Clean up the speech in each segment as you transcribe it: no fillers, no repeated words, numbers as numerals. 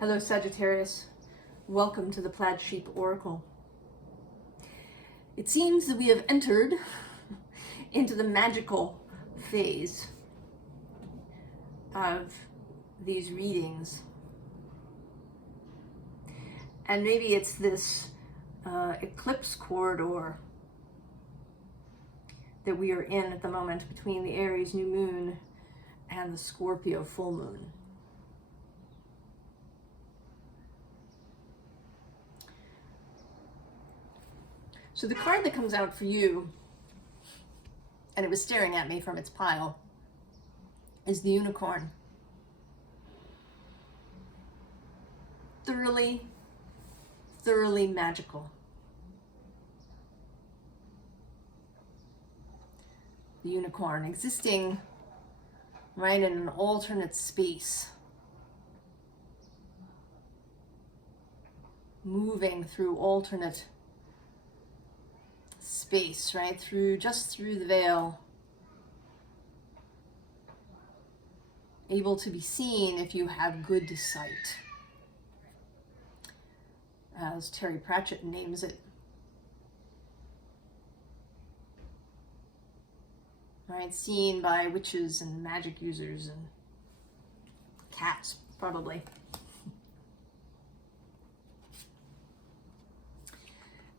Hello Sagittarius, welcome to the Plaid Sheep Oracle. It seems that we have entered into the magical phase of these readings. And maybe it's this eclipse corridor that we are in at the moment between the Aries new moon and the Scorpio full moon. So the card that comes out for you, and it was staring at me from its pile, is the Unicorn. Thoroughly, thoroughly magical. The Unicorn existing right in an alternate space, moving through alternate space, right just through the veil, able to be seen if you have good sight, as Terry Pratchett names it. Right, seen by witches and magic users and cats, probably.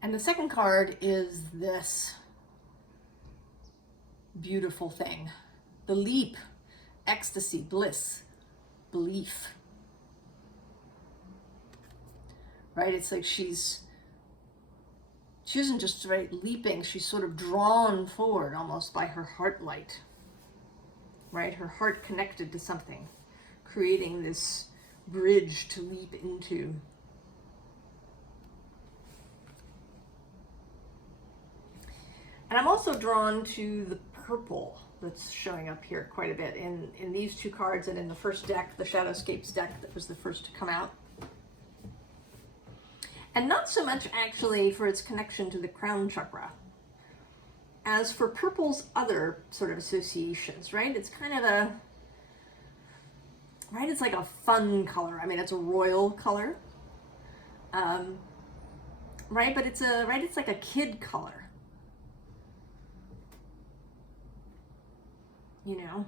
And the second card is this beautiful thing. The leap, ecstasy, bliss, belief. Right? It's like she isn't just leaping, she's sort of drawn forward almost by her heart light. Right? Her heart connected to something, creating this bridge to leap into. And I'm also drawn to the purple that's showing up here quite a bit in these two cards and in the first deck, the Shadowscapes deck that was the first to come out. And not so much actually for its connection to the crown chakra, as for purple's other sort of associations, right? It's kind of it's like a fun color. I mean, it's a royal color, right? But it's like a kid color. You know,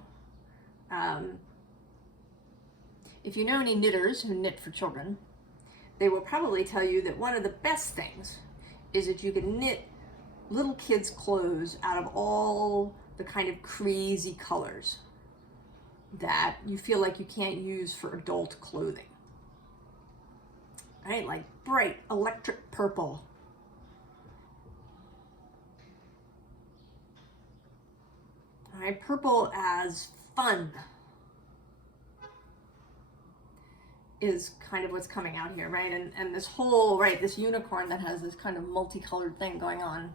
if you know any knitters who knit for children, they will probably tell you that one of the best things is that you can knit little kids' clothes out of all the kind of crazy colors that you feel like you can't use for adult clothing. Right? Like bright electric purple. Right? Purple as fun is kind of what's coming out here, right? And this whole, this unicorn that has this kind of multicolored thing going on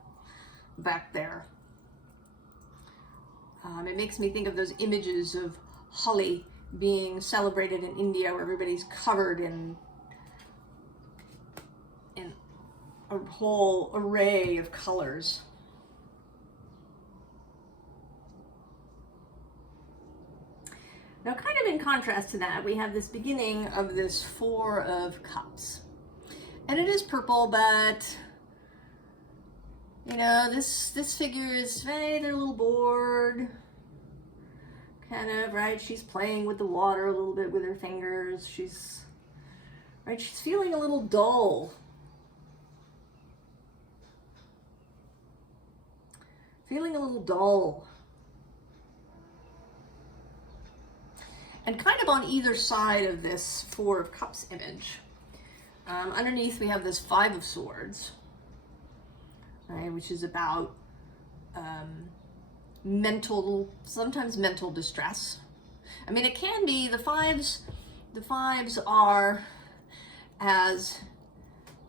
back there. It makes me think of those images of Holi being celebrated in India where everybody's covered in a whole array of colors. Now, kind of in contrast to that, we have this beginning of this Four of Cups. And it is purple, but, you know, this figure is, they're a little bored. Kind of, she's playing with the water a little bit with her fingers. She's feeling a little dull. Feeling a little dull. And kind of on either side of this Four of Cups image, underneath we have this Five of Swords, right, which is about sometimes mental distress. I mean, it can be, the fives are, as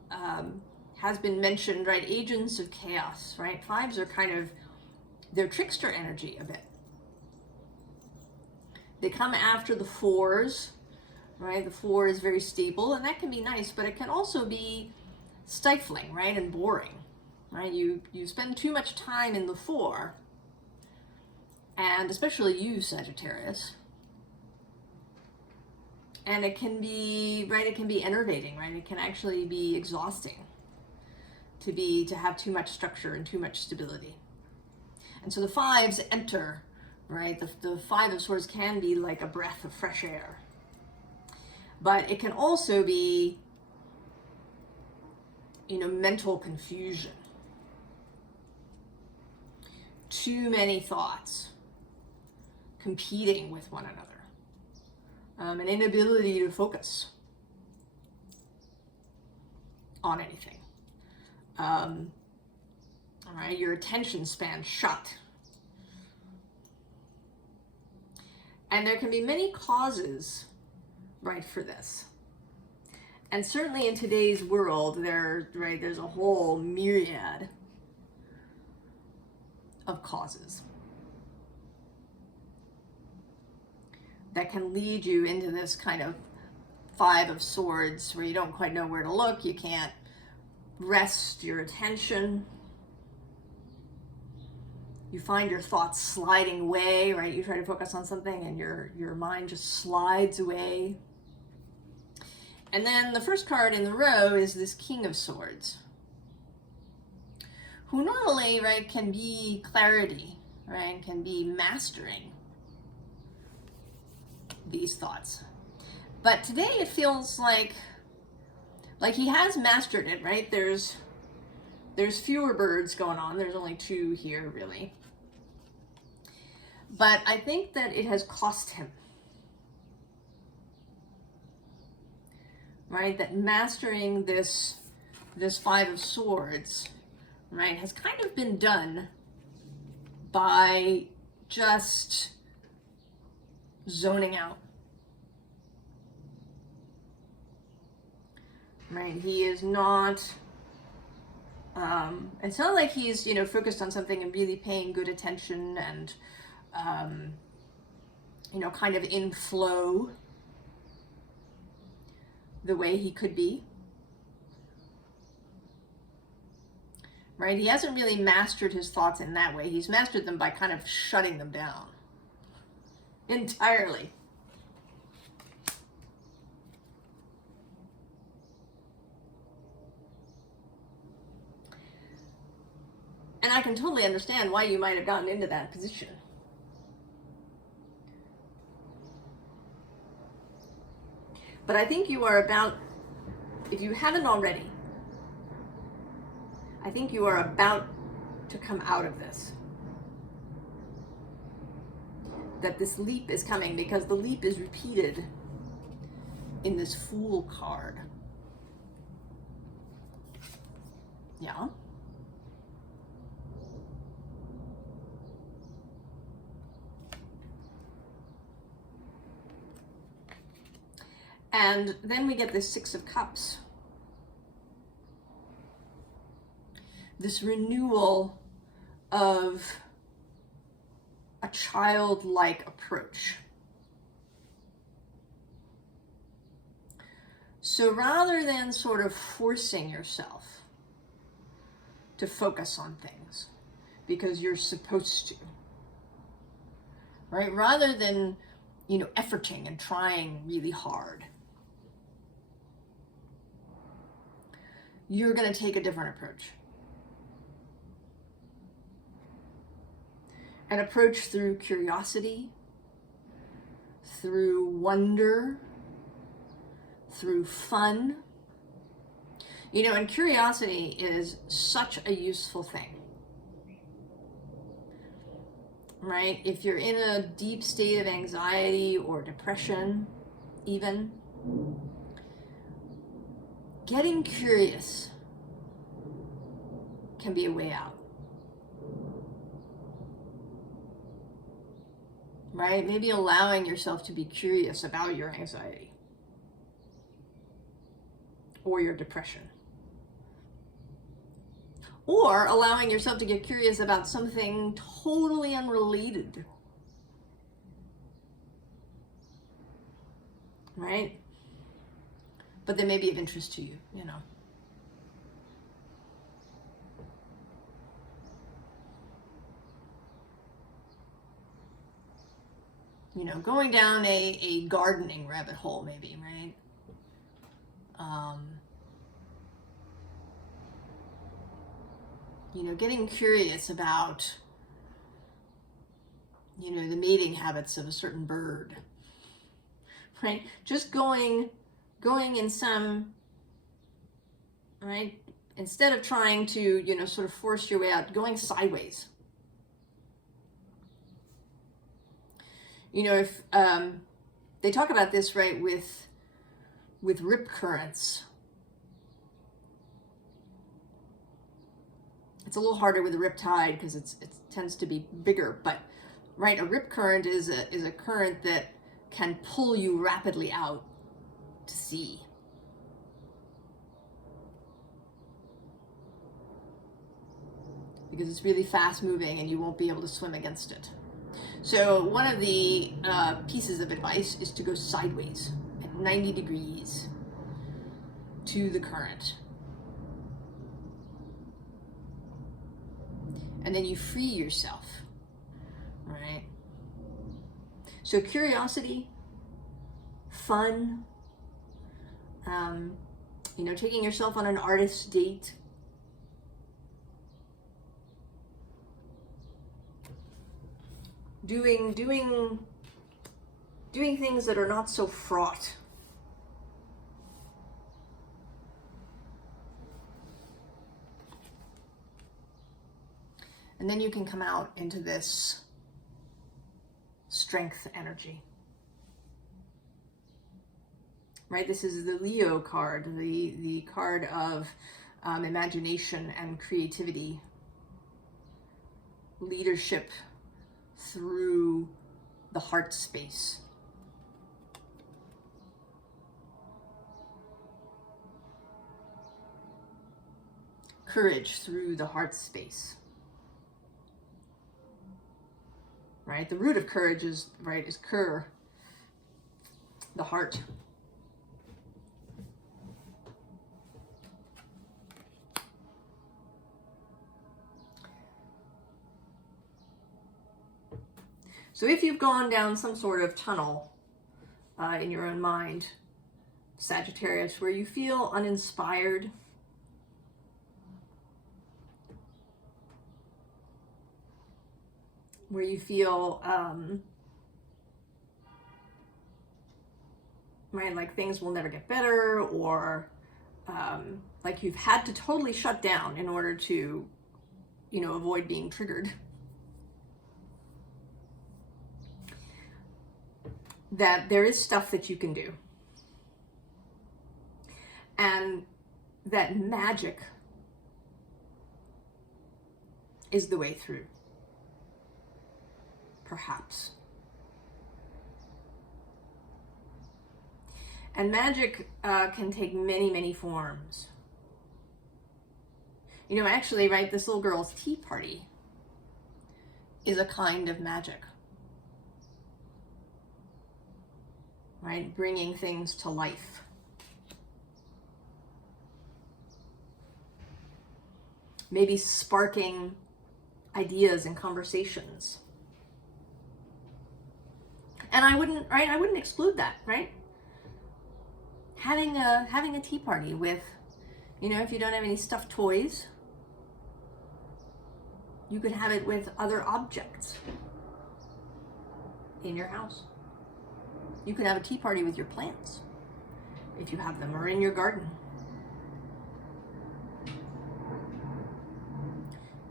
has been mentioned, agents of chaos, right? Fives are kind of, they're trickster energy a bit. They come after the fours, right? The four is very stable, and that can be nice, but it can also be stifling, right? And boring, right? You spend too much time in the four, and especially you, Sagittarius, And it can be, right, it can be enervating, right? It can actually be exhausting to have too much structure and too much stability. And so the fives enter, right? The Five of Swords can be like a breath of fresh air. But it can also be, you know, mental confusion. Too many thoughts competing with one another. An inability to focus on anything. All right, your attention span shut. And there can be many causes, right, for this. And certainly in today's world, there's a whole myriad of causes that can lead you into this kind of Five of Swords where you don't quite know where to look, you can't rest your attention. You find your thoughts sliding away, right? You try to focus on something and your mind just slides away. And then the first card in the row is this King of Swords, who normally, right, can be clarity, right, can be mastering these thoughts. But today it feels like he has mastered it, right? There's fewer birds going on. There's only two here, really. But I think that it has cost him. Right? That mastering this Five of Swords, right, has kind of been done by just zoning out. Right? He is not, it's not like he's, you know, focused on something and really paying good attention and, you know, kind of in flow the way he could be. Right? He hasn't really mastered his thoughts in that way. He's mastered them by kind of shutting them down entirely. And I can totally understand why you might have gotten into that position. But I think you are about, if you haven't already, I think you are about to come out of this. That this leap is coming, because the leap is repeated in this Fool card. Yeah. And then we get this Six of Cups. This renewal of a childlike approach. So rather than sort of forcing yourself to focus on things because you're supposed to, right? Rather than, you know, efforting and trying really hard, you're going to take a different approach. An approach through curiosity, through wonder, through fun. You know, and curiosity is such a useful thing. Right? If you're in a deep state of anxiety or depression, even, getting curious can be a way out. Right? Maybe allowing yourself to be curious about your anxiety or your depression. Or allowing yourself to get curious about something totally unrelated. Right? But they may be of interest to you, you know. you know, going down a gardening rabbit hole maybe, right? You know, getting curious about, you know, the mating habits of a certain bird, right? Just going in some, right? Instead of trying to, you know, sort of force your way out, going sideways. You know, if they talk about this, right, with rip currents. It's a little harder with a rip tide because it tends to be bigger, but right, a rip current is a current that can pull you rapidly out to sea. Because it's really fast moving and you won't be able to swim against it. So one of the pieces of advice is to go sideways at 90 degrees to the current. And then you free yourself, right? So curiosity, fun, you know, taking yourself on an artist date, doing things that are not so fraught. And then you can come out into this strength energy. Right, this is the Leo card, the card of imagination and creativity, leadership through the heart space. Courage through the heart space. Right, the root of courage is, right, is cur, the heart. So if you've gone down some sort of tunnel in your own mind, Sagittarius, where you feel uninspired, where you feel right, like things will never get better, or like you've had to totally shut down in order to, you know, avoid being triggered. That there is stuff that you can do. And that magic is the way through. Perhaps. And magic can take many, many forms. You know, actually, right, this little girl's tea party is a kind of magic. Right? Bringing things to life. Maybe sparking ideas and conversations. And I wouldn't exclude that, right? Having a tea party with, you know, if you don't have any stuffed toys, you could have it with other objects in your house. You could have a tea party with your plants, if you have them, or in your garden.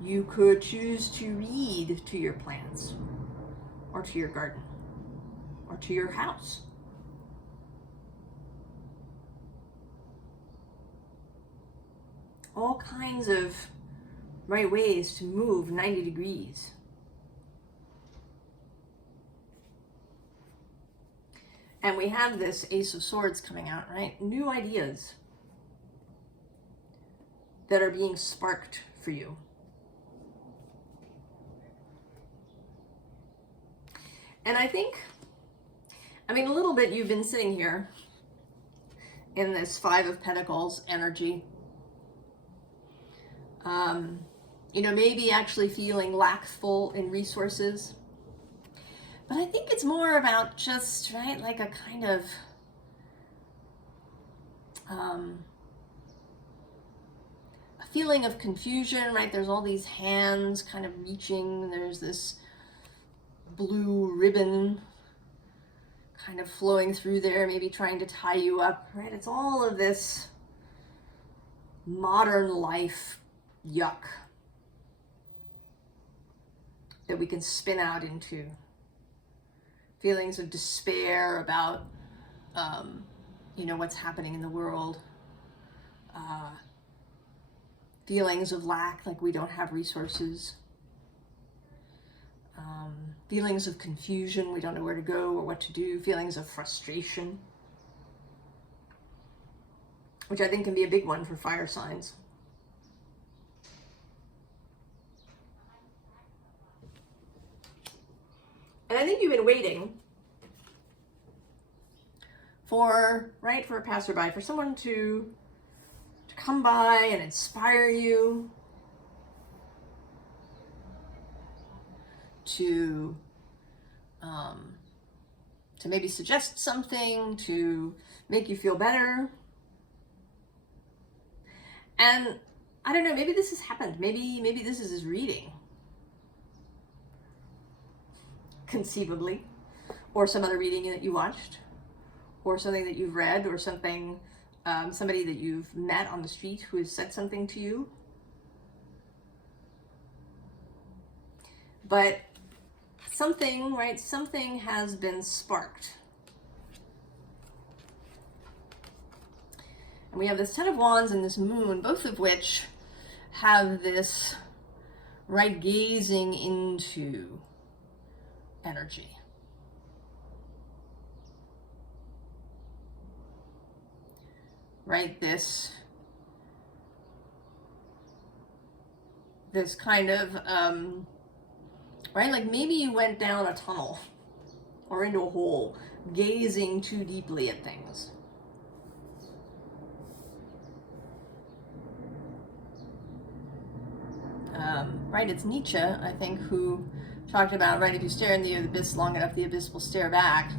You could choose to read to your plants, or to your garden, or to your house. All kinds of right ways to move 90 degrees. And we have this Ace of Swords coming out, right? New ideas that are being sparked for you. And I think, I mean, a little bit you've been sitting here in this Five of Pentacles energy. You know, maybe actually feeling lackful in resources. But I think it's more about just, right, like a kind of a feeling of confusion, right? There's all these hands kind of reaching. There's this blue ribbon kind of flowing through there, maybe trying to tie you up, right? It's all of this modern life yuck that we can spin out into feelings of despair about, you know, what's happening in the world, feelings of lack, like we don't have resources, feelings of confusion, we don't know where to go or what to do, feelings of frustration, which I think can be a big one for fire signs. And I think you've been waiting for, right, for a passerby, for someone to come by and inspire you, to maybe suggest something, to make you feel better. And I don't know, maybe this has happened. Maybe this is his reading, conceivably, or some other reading that you watched, or something that you've read, or something, somebody that you've met on the street who has said something to you. But something, right, something has been sparked. And we have this Ten of Wands and this Moon, both of which have this, right, gazing into energy. Right, this kind of, right, like maybe you went down a tunnel or into a hole, gazing too deeply at things. Right, it's Nietzsche, I think, who talked about, right, if you stare in the abyss long enough, the abyss will stare back.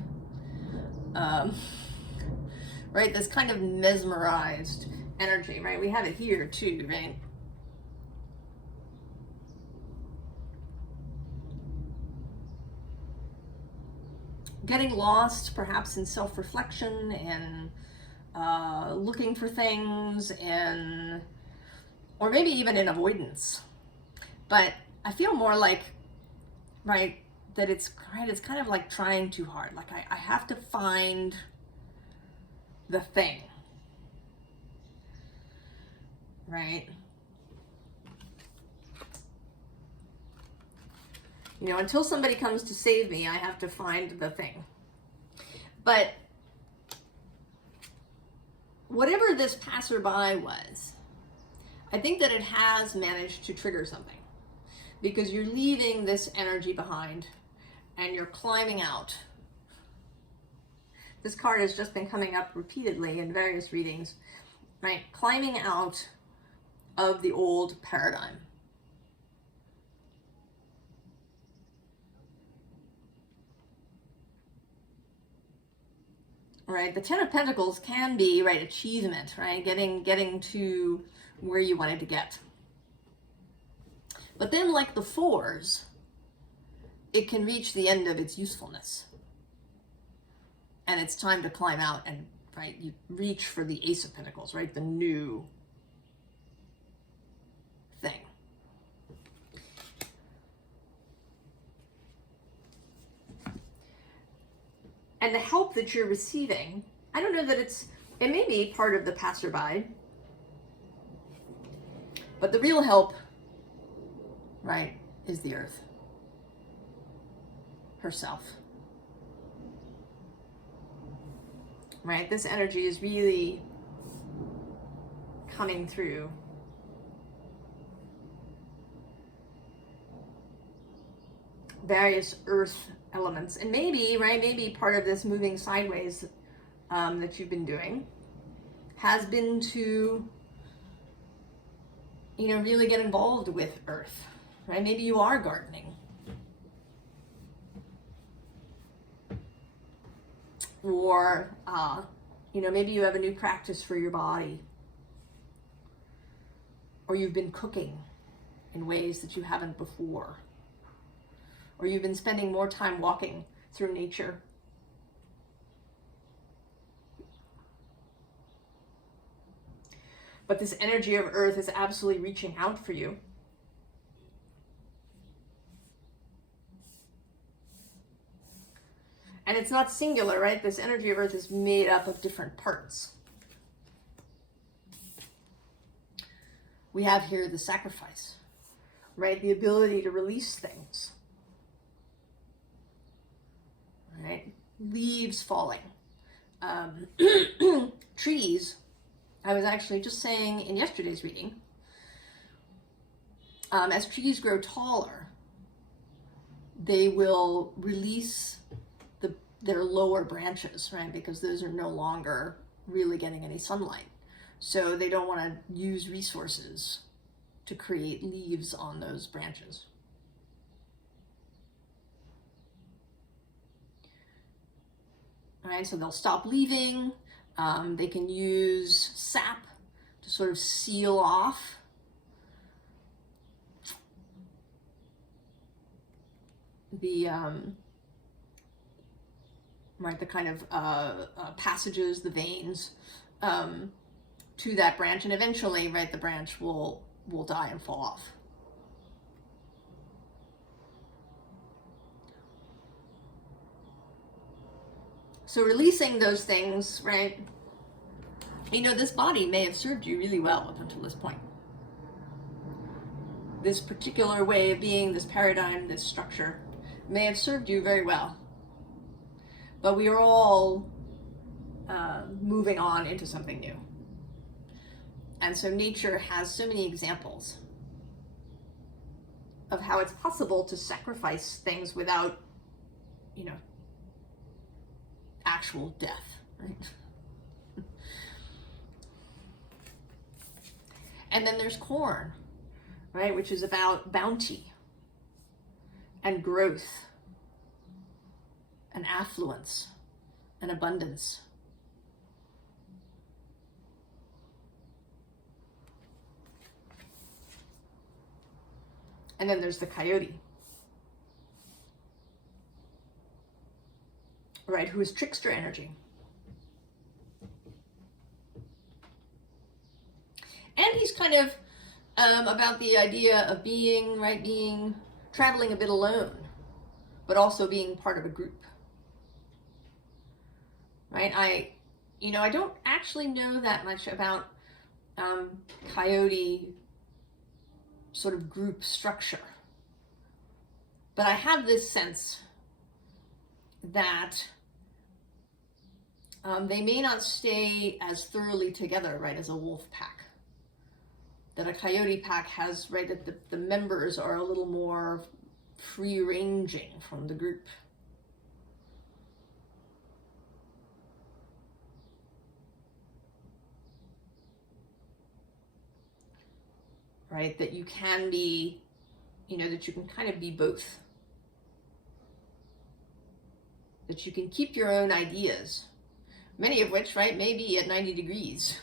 Right, this kind of mesmerized energy, right? We have it here too, right? Getting lost, perhaps in self-reflection and looking for things, and or maybe even in avoidance. But I feel more like, right, that it's kind of like trying too hard. Like I have to find the thing, right? You know, until somebody comes to save me, I have to find the thing. But whatever this passerby was, I think that it has managed to trigger something, because you're leaving this energy behind and you're climbing out. This card has just been coming up repeatedly in various readings, right? Climbing out of the old paradigm. Right, the Ten of Pentacles can be, right, achievement, right? Getting to where you wanted to get. But then, like the Fours, it can reach the end of its usefulness. And it's time to climb out and, right, you reach for the Ace of Pentacles, right? The new thing. And the help that you're receiving, I don't know that it may be part of the passerby, but the real help, right, is the Earth herself. Right, this energy is really coming through. Various Earth elements, and maybe, right, maybe part of this moving sideways that you've been doing has been to, you know, really get involved with Earth, right? Maybe you are gardening. or, you know, maybe you have a new practice for your body, or you've been cooking in ways that you haven't before, or you've been spending more time walking through nature. But this energy of earth is absolutely reaching out for you. And it's not singular, right? This energy of earth is made up of different parts. We have here the sacrifice, right? The ability to release things, right? Leaves falling. Trees, I was actually just saying in yesterday's reading, as trees grow taller, they will release their lower branches, right? Because those are no longer really getting any sunlight. So they don't want to use resources to create leaves on those branches. All right, so they'll stop leaving. They can use sap to sort of seal off the right, the kind of passages, the veins to that branch, and eventually, right, the branch will die and fall off. So releasing those things, right, you know, this body may have served you really well up until this point. This particular way of being, this paradigm, this structure may have served you very well. But we are all moving on into something new. And so nature has so many examples of how it's possible to sacrifice things without, you know, actual death, right? And then there's corn, right, which is about bounty and growth and affluence and abundance. And then there's the coyote, right, who is trickster energy. And he's kind of about the idea of being, right, traveling a bit alone, but also being part of a group. Right, I don't actually know that much about coyote sort of group structure, but I have this sense that they may not stay as thoroughly together, right, as a wolf pack. That a coyote pack has, right, that the members are a little more free-ranging from the group. Right, that you can be, that you can kind of be both. That you can keep your own ideas, many of which, right, may be at 90 degrees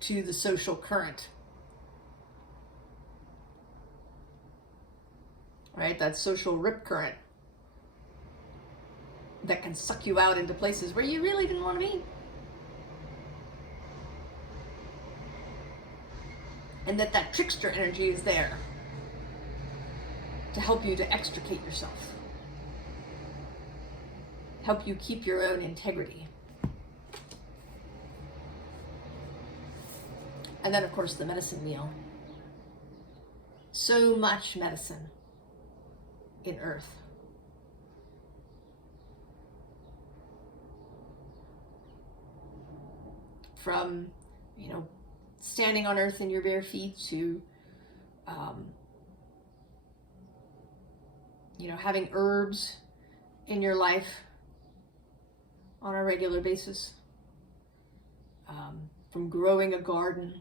to the social current. Right, that social rip current that can suck you out into places where you really didn't want to be. And that trickster energy is there to help you to extricate yourself, help you keep your own integrity. And then, of course, the medicine wheel. So much medicine in Earth. From, standing on Earth in your bare feet to, having herbs in your life on a regular basis, from growing a garden,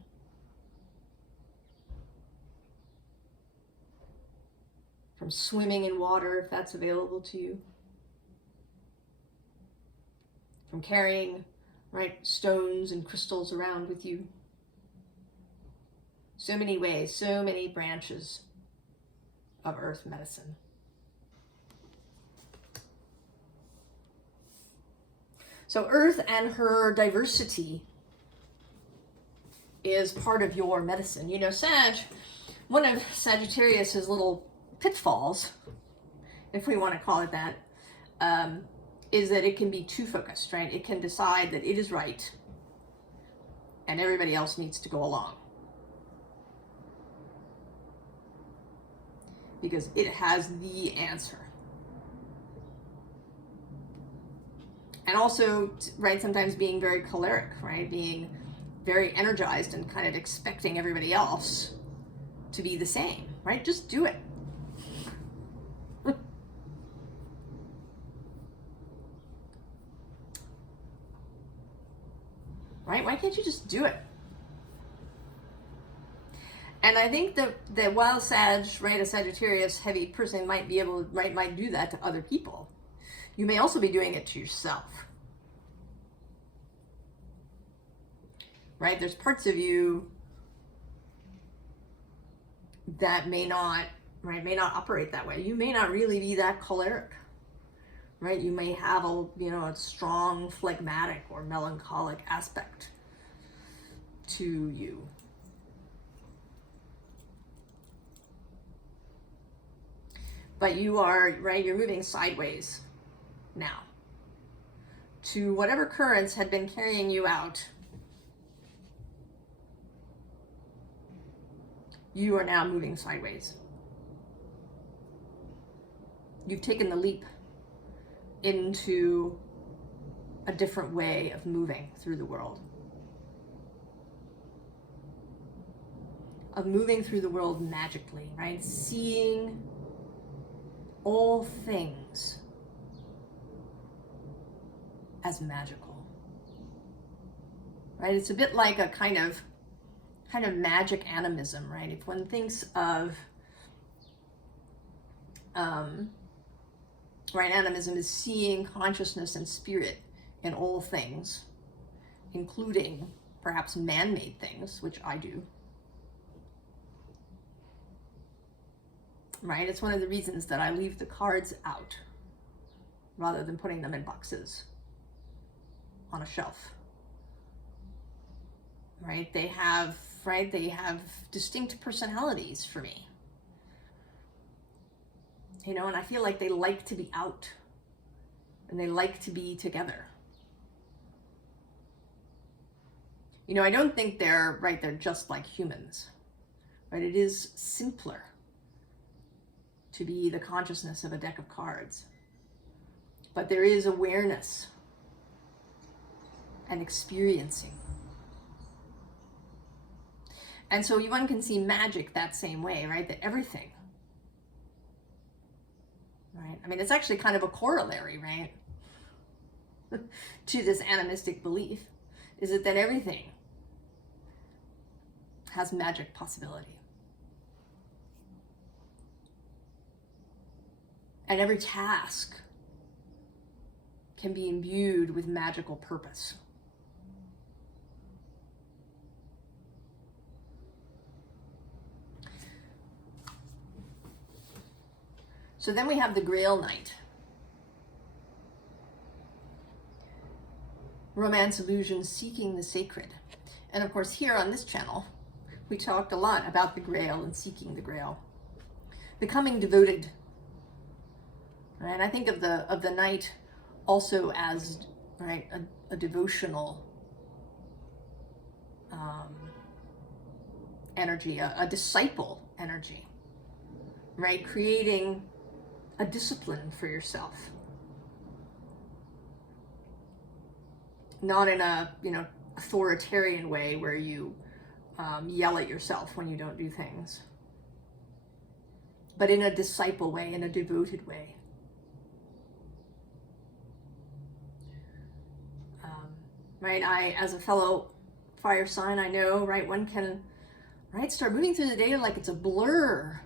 from swimming in water if that's available to you. from carrying, right, stones and crystals around with you. So many ways, so many branches of earth medicine. So earth and her diversity is part of your medicine. You know, one of Sagittarius's little pitfalls, if we want to call it that, is that it can be too focused, right? It can decide that it is right and everybody else needs to go along, because it has the answer. And also, right, sometimes being very choleric, right? Being very energized and kind of expecting everybody else to be the same, right? Just do it. Right? Why can't you just do it? And I think that while a Sagittarius heavy person might do that to other people, you may also be doing it to yourself. Right? There's parts of you that may not operate that way. You may not really be that choleric. Right? You may have a strong phlegmatic or melancholic aspect to you. But you are, right, you're moving sideways now to whatever currents had been carrying you out. You are now moving sideways. You've taken the leap into a different way of moving through the world. Of moving through the world magically, right? Seeing all things as magical. Right? It's a bit like a kind of magic animism, right? If one thinks of right, animism is seeing consciousness and spirit in all things, including perhaps man-made things, which I do. Right? It's one of the reasons that I leave the cards out rather than putting them in boxes on a shelf. Right? They have distinct personalities for me. You know, and I feel like they like to be out and they like to be together. You know, I don't think they're just like humans, right? It is simpler to be the consciousness of a deck of cards, but there is awareness and experiencing. And so one can see magic that same way, right? That everything, right? I mean, it's actually kind of a corollary, right? to this animistic belief, is that everything has magic possibility. And every task can be imbued with magical purpose. So then we have the Grail Knight. Romance, illusion, seeking the sacred. And of course, here on this channel, we talked a lot about the Grail and seeking the Grail. Becoming devoted. And I think of the Knight also as, right, a devotional energy, a disciple energy, right? Creating a discipline for yourself. Not in a, authoritarian way where you yell at yourself when you don't do things, but in a disciple way, in a devoted way. Right, as a fellow fire sign, I know, right, one can, right, start moving through the day like it's a blur.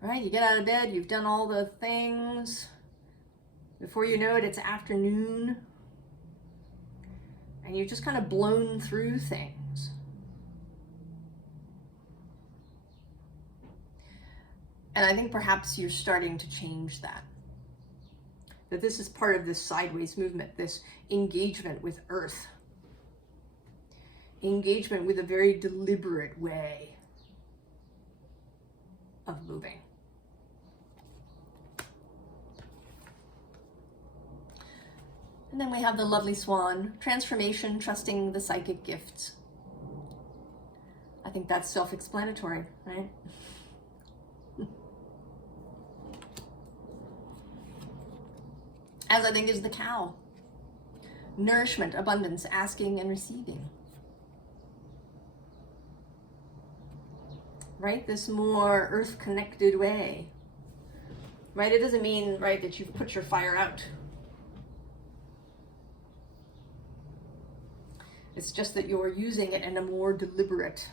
Right, you get out of bed, you've done all the things, Before you know it, it's afternoon, and you've just kind of blown through things. And I think perhaps you're starting to change that. That this is part of this sideways movement, this engagement with Earth. Engagement with a very deliberate way of moving. And then we have the lovely swan, transformation, trusting the psychic gifts. I think that's self-explanatory, right? As I think is the cow. Nourishment, abundance, asking and receiving. Right? This more earth-connected way. Right? It doesn't mean, right, that you've put your fire out. It's just that you're using it in a more deliberate,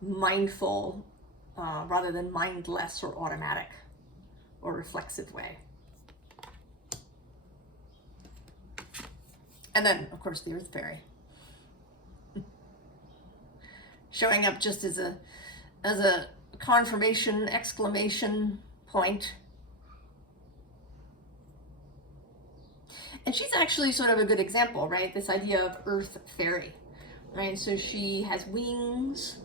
mindful, rather than mindless or automatic or reflexive way. And then, of course, the Earth Fairy. Showing up just as a confirmation, exclamation point. And she's actually sort of a good example, right? This idea of Earth Fairy, right? So she has wings.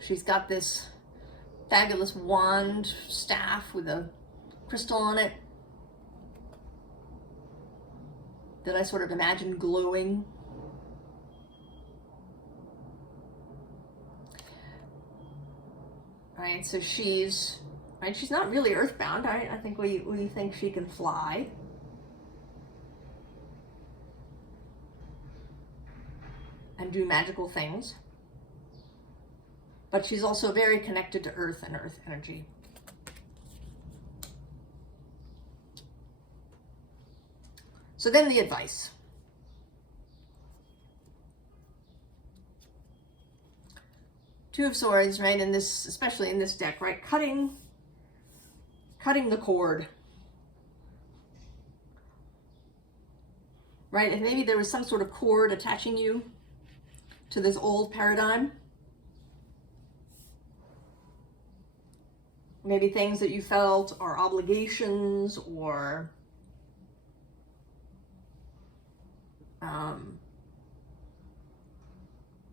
She's got this fabulous wand staff with a crystal on it that I sort of imagine glowing. Right, so she's not really earthbound. I think we think she can fly. And do magical things. But she's also very connected to Earth and Earth energy. So then the advice. Two of Swords, right, in this, especially in this deck, right, cutting the cord. Right, and maybe there was some sort of cord attaching you to this old paradigm. Maybe things that you felt are obligations or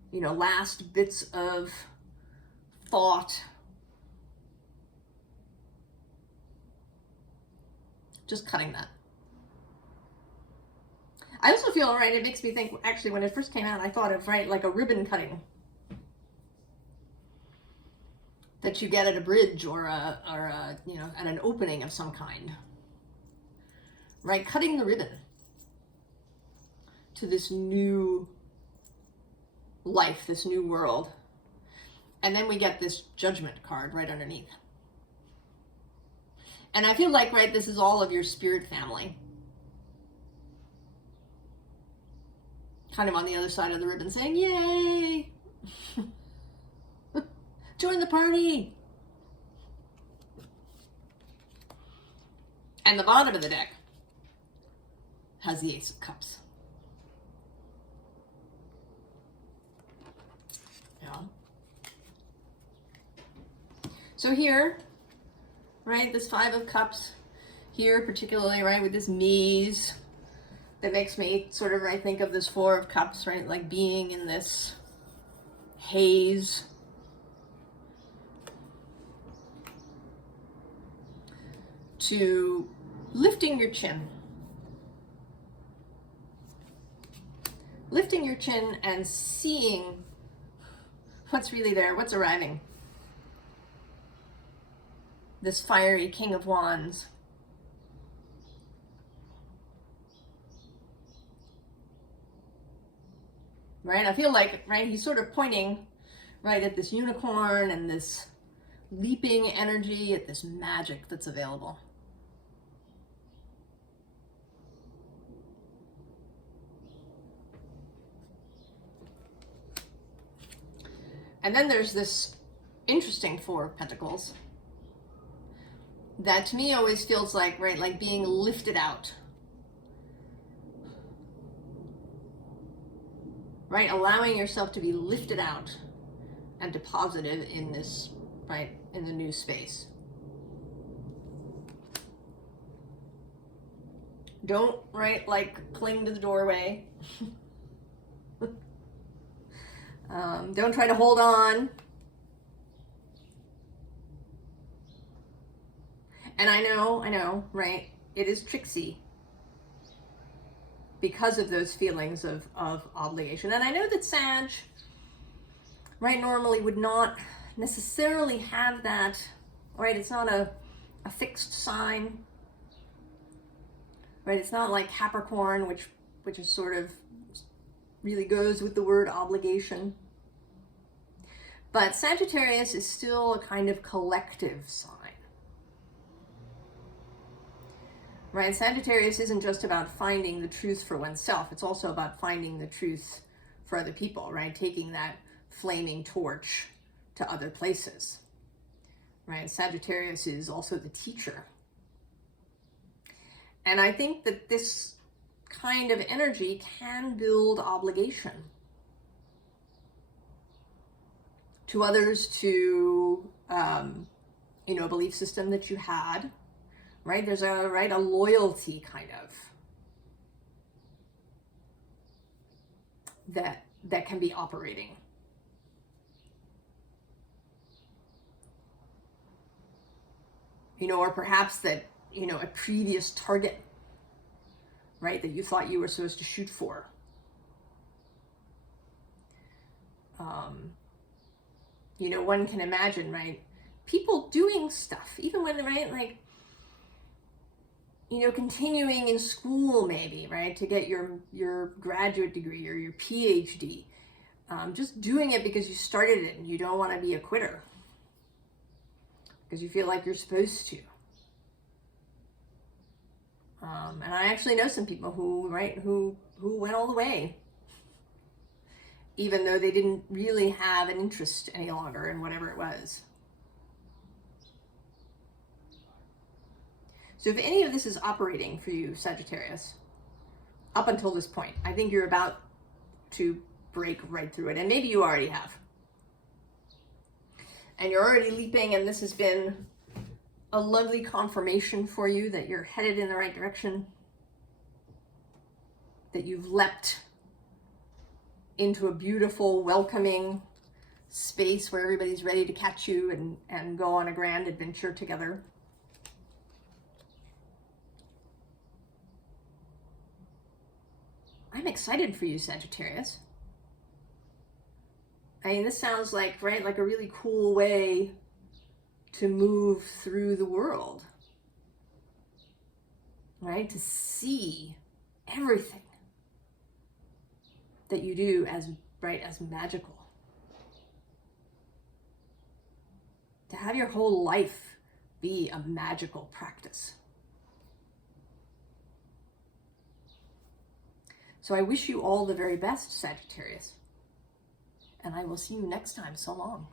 you know, last bits of thought. Just cutting that. I also feel, right, it makes me think, actually, when it first came out, I thought of, right, like a ribbon cutting that you get at a bridge or a you know, at an opening of some kind. Right, cutting the ribbon to this new life, this new world. And then we get this judgment card right underneath. And I feel like, right, this is all of your spirit family. Kind of on the other side of the ribbon saying, yay! Join the party! And the bottom of the deck has the Ace of Cups. Yeah. So here, right, this Five of Cups, here particularly, right, with this maze, that makes me sort of, right, think of this Four of Cups, right, like being in this haze. To lifting your chin. Lifting your chin and seeing what's really there, what's arriving. This fiery King of Wands. Right, I feel like, right, he's sort of pointing, right, at this unicorn and this leaping energy, at this magic that's available. And then there's this interesting Four of Pentacles that to me always feels like, right, like being lifted out. Right, allowing yourself to be lifted out and deposited in this, right, in the new space. Don't, right, like cling to the doorway. Don't try to hold on. And I know, right, it is tricksy because of those feelings of obligation. And I know that Sag, right, normally would not necessarily have that, right? It's not a fixed sign, right? It's not like Capricorn, which is sort of really goes with the word obligation. But Sagittarius is still a kind of collective sign. Right? Sagittarius isn't just about finding the truth for oneself. It's also about finding the truth for other people, right? Taking that flaming torch to other places, right? Sagittarius is also the teacher. And I think that this kind of energy can build obligation to others, to, a belief system that you had, right? There's a loyalty kind of that can be operating. Or perhaps that, a previous target, right, that you thought you were supposed to shoot for. One can imagine, right, people doing stuff, even when, right, like, continuing in school maybe, right, to get your graduate degree or your PhD, just doing it because you started it and you don't want to be a quitter, because you feel like you're supposed to. And I actually know some people who went all the way, even though they didn't really have an interest any longer in whatever it was. So if any of this is operating for you, Sagittarius, up until this point, I think you're about to break right through it. And maybe you already have. And you're already leaping, and this has been a lovely confirmation for you that you're headed in the right direction, that you've leapt into a beautiful, welcoming space where everybody's ready to catch you and go on a grand adventure together. I'm excited for you, Sagittarius. I mean, this sounds like, right, like a really cool way to move through the world, right? To see everything that you do as magical. To have your whole life be a magical practice. So I wish you all the very best, Sagittarius. And I will see you next time. So long.